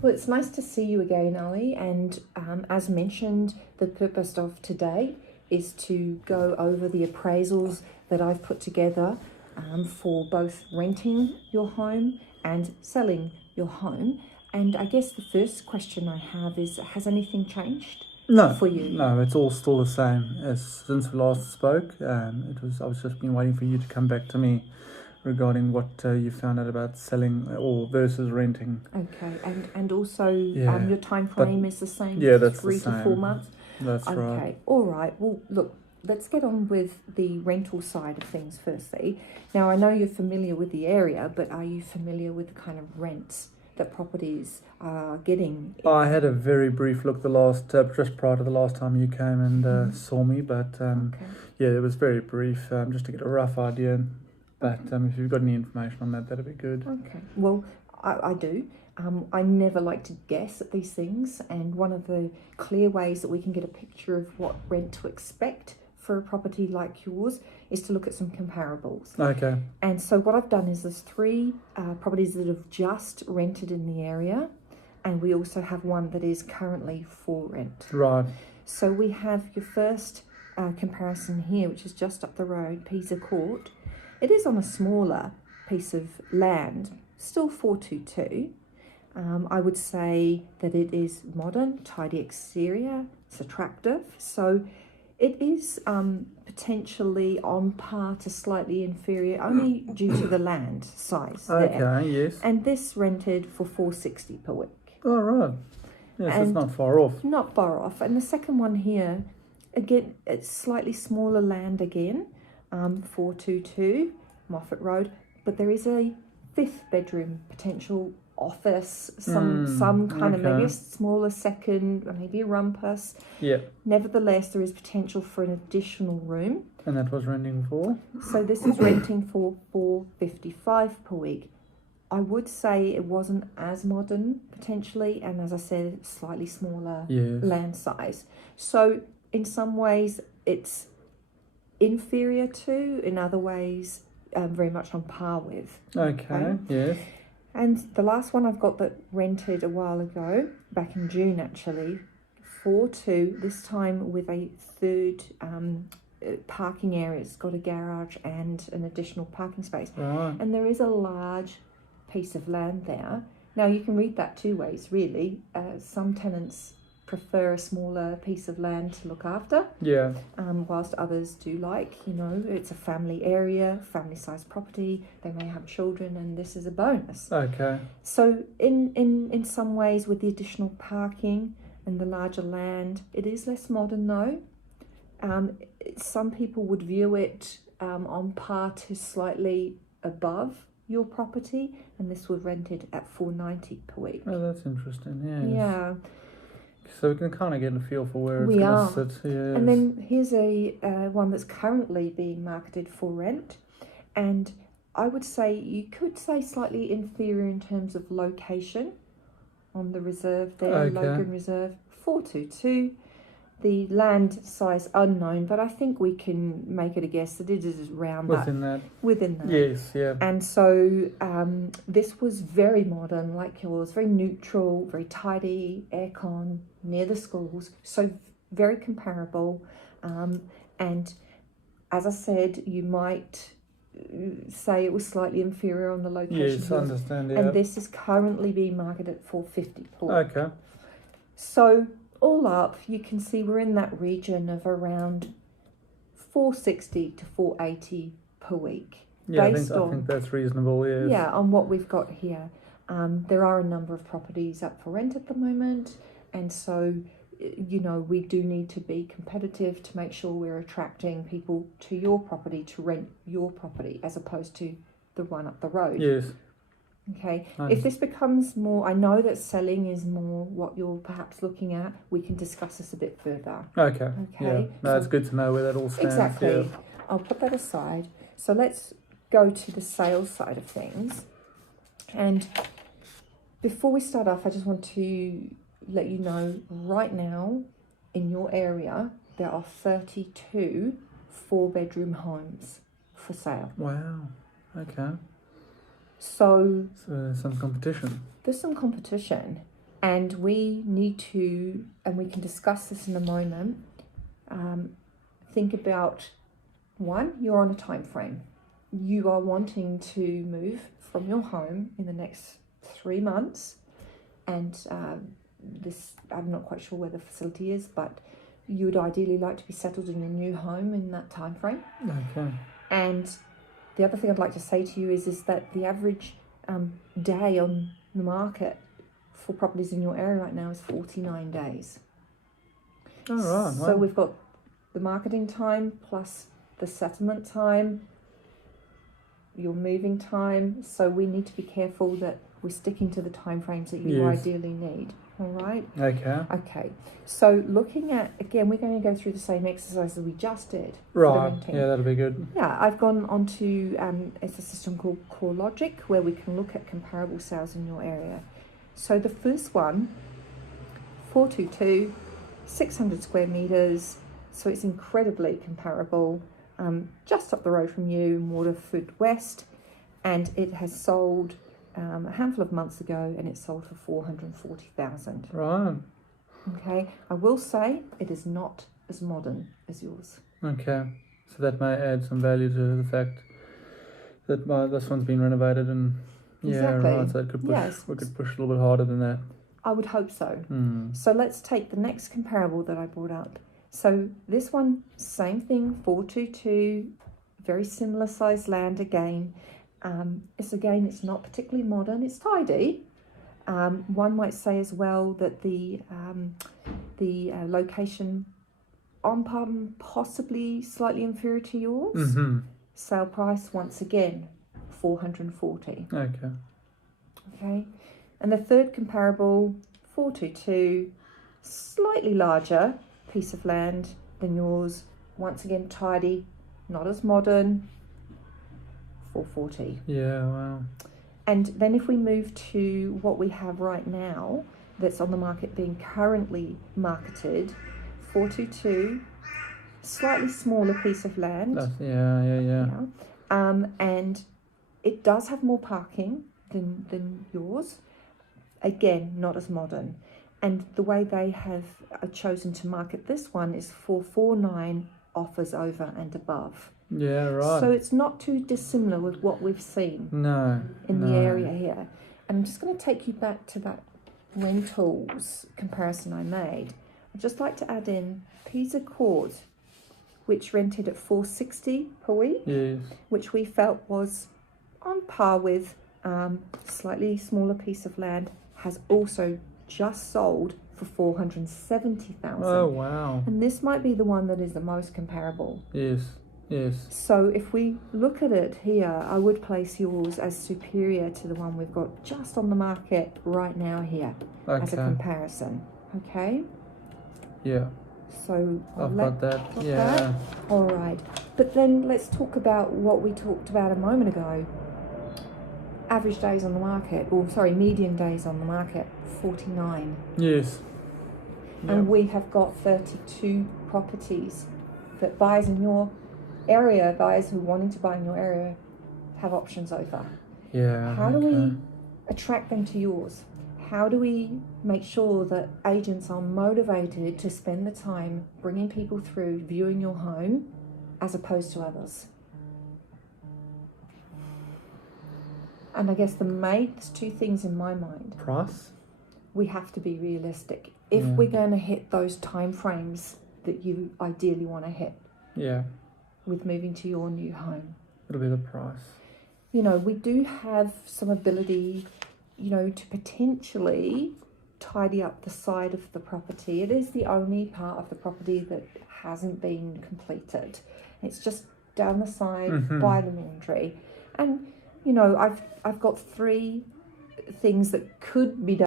Well, it's nice to see you again, Ali. And as mentioned, the purpose of today is to go over the appraisals that I've put together for both renting your home and selling your home. And I guess the first question I have is, has anything changed for you? No, it's all still the same as since we last spoke. I was just been waiting for you to come back to me regarding what you found out about selling or versus renting. Okay, and also your time frame is the same? Yeah, that's 3 to 4 months? That's right. Okay, all right. Well, look, let's get on with the rental side of things firstly. Now, I know you're familiar with the area, but are you familiar with the kind of rents that properties are getting? I had a very brief look just prior to the last time you came and saw me, but yeah, it was very brief, just to get a rough idea. But if you've got any information on that, that'd be good. Okay. Well, I do. I never like to guess at these things, and one of the clear ways that we can get a picture of what rent to expect for a property like yours is to look at some comparables. Okay. And so what I've done is there's 3 properties that have just rented in the area, and we also have one that is currently for rent. Right. So we have your first comparison here, which is just up the road, Pisa Court. It is on a smaller piece of land, still 422. I would say that it is modern, tidy exterior, it's attractive. So it is potentially on par to slightly inferior, only due to the land size there. Okay, yes. And this rented for $460 per week. Oh, right. Yes, it's not far off. Not far off. And the second one here, again, it's slightly smaller land again. 422 Moffat Road, but there is a 5th bedroom potential office, some kind of maybe a smaller second, maybe a rumpus. Yeah. Nevertheless, there is potential for an additional room. And that was renting for? So this is renting for $455 per week. I would say it wasn't as modern potentially, and as I said, slightly smaller land size. So in some ways, it's inferior to, in other ways very much on par with. Okay, yes. And the last one I've got that rented a while ago, back in June actually, 4-2, this time with a 3rd parking area. It's got a garage and an additional parking space. Right. And there is a large piece of land there. Now you can read that 2 ways really. Some tenants prefer a smaller piece of land to look after. Yeah. Whilst others do like, it's a family area, family-sized property. They may have children, and this is a bonus. Okay. So in some ways, with the additional parking and the larger land, it is less modern though. Some people would view it on par to slightly above your property, and this was rented at $490 per week. Oh, that's interesting. Yeah. Yeah. So we can kind of get a feel for where it's going to sit. Yes. And then here's a one that's currently being marketed for rent, and I would say you could say slightly inferior in terms of location on the reserve there, Okay. Logan Reserve, 422. The land size unknown, but I think we can make it a guess that it is around Within that. Within that. Yes, yeah. And so this was very modern, like yours, very neutral, very tidy, aircon, near the schools, so very comparable. And as I said, you might say it was slightly inferior on the location. Yes, I understand, yeah. And this is currently being marketed at $450 per week. Okay. So all up, you can see we're in that region of around $460 to $480 per week. Yeah, I think that's reasonable, yes. Yeah, on what we've got here. There are a number of properties up for rent at the moment, and so, we do need to be competitive to make sure we're attracting people to your property to rent your property as opposed to the one up the road. Yes. Okay, Nice. If this becomes more, I know that selling is more what you're perhaps looking at, we can discuss this a bit further. Okay. Yeah. No, it's good to know where that all stands. Exactly. Yeah. I'll put that aside. So let's go to the sales side of things. And before we start off, I just want to let you know right now in your area, there are 32 4-bedroom homes for sale. Wow. Okay. So there's some competition. There's some competition. And we need to, and we can discuss this in a moment, think about, one, you're on a time frame. You are wanting to move from your home in the next 3 months, and this, I'm not quite sure where the facility is, but you would ideally like to be settled in your new home in that time frame. Okay. And the other thing I'd like to say to you is that the average day on the market for properties in your area right now is 49 days. All right. So we've got the marketing time plus the settlement time, your moving time. So we need to be careful that we're sticking to the time frames that you ideally need. All right? Okay. So looking at, again, we're going to go through the same exercise that we just did. Right. Yeah, that'll be good. Yeah, I've gone on to, it's a system called CoreLogic, where we can look at comparable sales in your area. So the first one, 422, 600 square metres, so it's incredibly comparable, just up the road from you in Waterford West, and it has sold a handful of months ago, and it sold for 440,000. Right. Okay, I will say it is not as modern as yours. Okay, so that may add some value to the fact that this one's been renovated, and right, so it could push, we could push a little bit harder than that. I would hope so. So let's take the next comparable that I brought up. So this one, same thing, 422, very similar size land again. It's not particularly modern, it's tidy. One might say as well that the location on Palm possibly slightly inferior to yours. Mm-hmm. Sale price, once again, 440. Okay. And the third comparable, 422, slightly larger piece of land than yours. Once again, tidy, not as modern, 440. Yeah, wow. And then if we move to what we have right now, that's on the market being currently marketed, 422, slightly smaller piece of land. Yeah. And it does have more parking than yours. Again, not as modern. And the way they have chosen to market this one is 449 offers over and above. Yeah, right. So it's not too dissimilar with what we've seen in the area here. And I'm just going to take you back to that rentals comparison I made. I'd just like to add in Pisa Court, which rented at $460 per week, which we felt was on par with slightly smaller piece of land, has also just sold for 470,000. Oh, wow. And this might be the one that is the most comparable. Yes. So if we look at it here, I would place yours as superior to the one we've got just on the market right now here as a comparison. Okay? Yeah. So I've got that. All right. But then let's talk about what we talked about a moment ago. Average days on the market, median days on the market, 49. Yes. And we have got 32 properties that buyers in your area, buyers who are wanting to buy in your area, have options over. Yeah. How do we attract them to yours? How do we make sure that agents are motivated to spend the time bringing people through, viewing your home, as opposed to others? And I guess there's two things in my mind. Price? We have to be realistic. If we're going to hit those time frames that you ideally want to hit with moving to your new home. It'll be the price. We do have some ability, to potentially tidy up the side of the property. It is the only part of the property that hasn't been completed. It's just down the side by the laundry. And, I've got 3 things that could be done